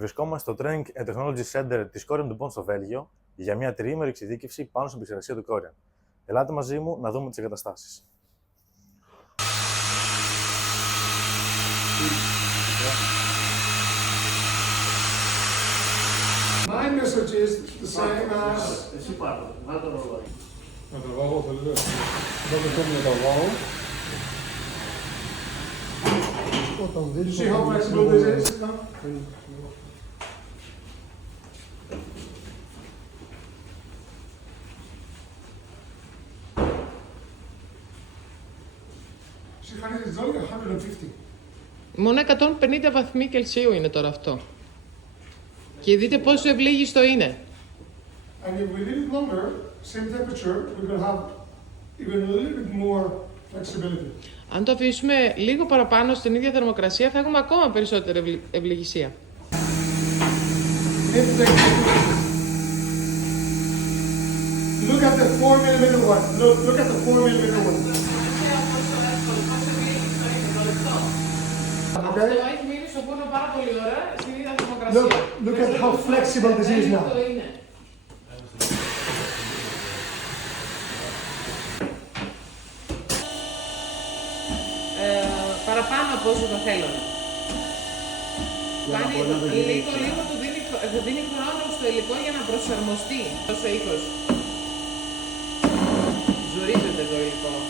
Βρισκόμαστε στο Training and Technology Center της Corium DuPont στο Βέλγιο για μια τριήμερη εξειδίκευση πάνω στην επεξεργασία του Corium. Ελάτε μαζί μου να δούμε τις εγκαταστάσεις. My message is the same as... Εσύ πάρω, βάλε το ρολόι. Να το βάλω, θέλετε. Εδώ το να το βάλω. You see how flexible this is now? It's only 150. Μόνο 150 βαθμοί Κελσίου είναι τώρα αυτό. Και δείτε πόσο ευλίγιστο είναι. And if we leave it longer, same temperature, we will have even a little bit more flexibility. Αν το αφήσουμε λίγο παραπάνω στην ίδια θερμοκρασία, θα έχουμε ακόμα περισσότερη ευληγησία. Look at the 4mm one. Look at the 4mm one. Αυτό έχει μείνει στο πόνο πάρα πολύ ώρα στην ίδια θερμοκρασία. Look at how flexible this is now. Παραπάνω από όσο το θέλουν. Κάνει λίγο του δίνει χρόνο στο υλικό για να προσαρμοστεί τόσο ήχος. Ζορίζεται το υλικό.